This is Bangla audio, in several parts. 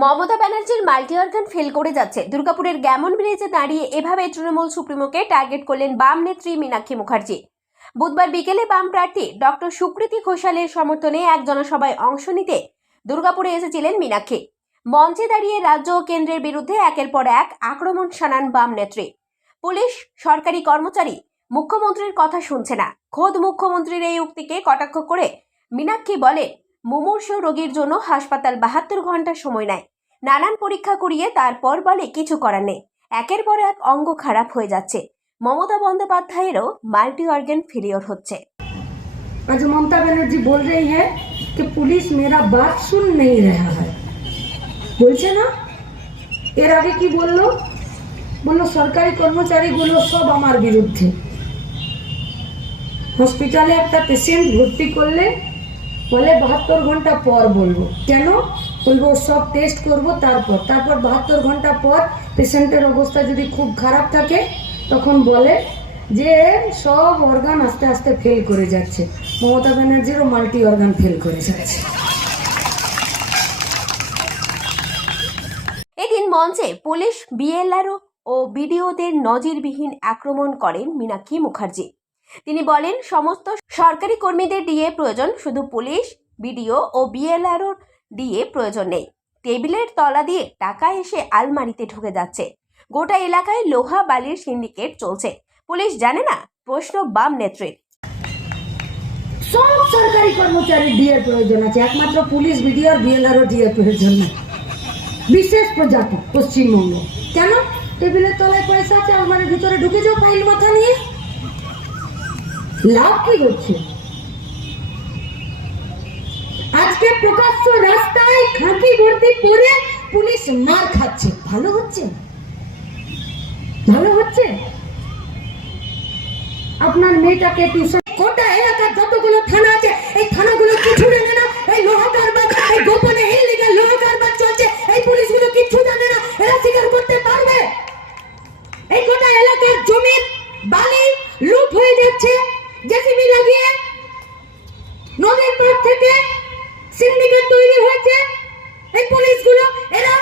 মমতা ব্যানার্জির মাল্টি অর্গান ফেল করে যাচ্ছে। দুর্গাপুরের গ্যামন ব্রিজে দাঁড়িয়ে এভাবে তৃণমূল সুপ্রিমোকে টার্গেট করলেন বাম নেত্রী মীনাক্ষী মুখার্জি। বুধবার বিকেলে বাম প্রার্থী ডক্টর সুকৃতি ঘোষালের সমর্থনে এক জনসভায় অংশ নিতে দুর্গাপুরে এসেছিলেন মীনাক্ষী। মঞ্চে দাঁড়িয়ে রাজ্য ও কেন্দ্রের বিরুদ্ধে একের পর এক আক্রমণ শানান বাম নেত্রী। পুলিশ, সরকারি কর্মচারী মুখ্যমন্ত্রীর কথা শুনছে না। খোদ মুখ্যমন্ত্রীর এই উক্তিকে কটাক্ষ করে মীনাক্ষী বলেন, মুমূর্ষু রোগীর জন্য হাসপাতাল 72 ঘন্টা সময় নেয়, নানান পরীক্ষা করিয়ে তারপর বলে কিছু করার নেই। একের পর এক অঙ্গ খারাপ হয়ে যাচ্ছে। মমতা বন্দ্যোपाध्यायेरও মাল্टी ऑर्गन फेलियर হচ্ছে। आज ममता बनर्जी बोल रही है कि पुलिस मेरा बात सुन नहीं रहा है। बोलছে না, এর আগে কি বললো সরকারি কর্মচারীগুলো সব আমার বিরুদ্ধে। হসপিটালে একটা পেশেন্ট ভর্তি করলে বলে 72 ঘন্টা পর বলবো। কেন বলবো? সব টেস্ট করব, তারপর 72 ঘন্টা পর পেশেন্টের অবস্থা যদি খুব খারাপ থাকে তখন বলে যে সব অর্গান আস্তে আস্তে ফেল করে যাচ্ছে। মমতা ব্যানার্জিরও মাল্টি অর্গান ফেল করে যাচ্ছে। এদিন মঞ্চে পুলিশ, বিএলআরও ও বিডিওদের নজিরবিহীন আক্রমণ করেন মীনাক্ষী মুখার্জি। তিনি বলেন, সমস্ত সরকারি কর্মীদের ডিএ প্রয়োজন, শুধু পুলিশ, বিডিও ও বিএলআরও ডিএ প্রয়োজন নেই। টেবিলের তলা দিয়ে টাকা এসে আলমারিতে ঢুকে যাচ্ছে। গোটা এলাকায় লোহা বালির সিন্ডিকেট চলছে। পুলিশ জানে না? প্রশ্ন বাম নেত্রীর। সব সরকারি কর্মচারী ডিএর প্রয়োজন আছে, একমাত্র পুলিশ, বিডিও আর বিএলআরও ডিএর প্রয়োজন নেই। বিশেষ প্রজাতি পশ্চিমবঙ্গ। কেন? টেবিলের তলায় পয়সা আছে, আলমারির ভিতরে ঢুকে যাও ফাইল মাথা নিয়ে। লাভ কি হচ্ছে? আজকে প্রকাশ্য রাস্তায় খাঁকি ভর্তি করে পুলিশ মার খাচ্ছে। ভালো হচ্ছে? ভালো হচ্ছে? আপনার মেয়েটাকে টিউশন, কোটা এলাকার যতগুলো থানা আছে এই থানাগুলো কিছু জানে না। এই লোহা কারবার, এই গোপনে ইলিগাল লোহা কারবার চলছে, এই পুলিশগুলো কিছু জানে না। এরা স্বীকার করতে পারবে? এই গোটা এলাকার জমি বালি লুট হয়ে যাচ্ছে, জেসিবি লাগিয়ে নদীর পাড় থেকে সিন্ডিকেট তৈরি হয়েছে। এই পুলিশগুলো এরা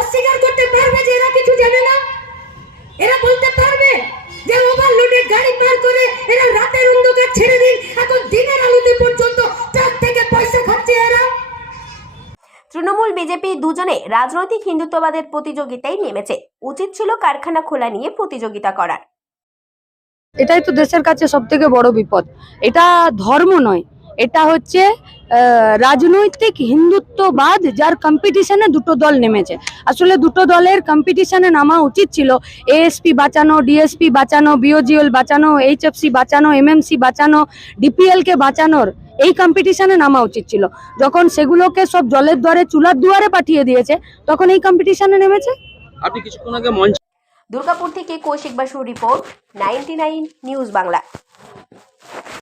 অস্বীকার করতে পারবে যে এরা কিছু জানে না? এরা বলতে পারবে যে ওভারলোডেড গাড়ি পার করে এরা রাতের অন্ধকার ছেড়ে দিন, এখন দিনের আলোতে পর্যন্ত ট্রাক থেকে পয়সা খাচ্ছে এরা। তৃণমূল, বিজেপি দুজনে রাজনৈতিক হিন্দুত্ববাদের প্রতিযোগিতায় নেমেছে। উচিত ছিল কারখানা খোলা নিয়ে প্রতিযোগিতা করার। এটাই তো দেশের কাছে সবথেকে বড় বিপদ। এটা ধর্ম নয়, এটা হচ্ছে রাজনৈতিক হিন্দুত্ববাদ, যার কম্পিটিশনে দুটো দল নেমেছে। আসলে দুটো দলের কম্পিটিশনে নামা উচিত ছিল এএসপি বাঁচানো, ডিএসপি বাঁচানো, বিওজিএল বাঁচানো, এইচএফসি বাঁচানো, এমএমসি বাঁচানো, ডিপিএল কে বাঁচানোর এই কম্পিটিশনে নামা উচিত ছিল। যখন সেগুলোকে সব জলের দ্বারে, চুলার দুয়ারে পাঠিয়ে দিয়েছে, তখন এই কম্পিটিশনে নেমেছে। আপনি কিছুক্ষণ আগে মঞ্চ দুর্গাপুর থেকে কৌশিক বাসুর রিপোর্ট, 99 নিউজ বাংলা।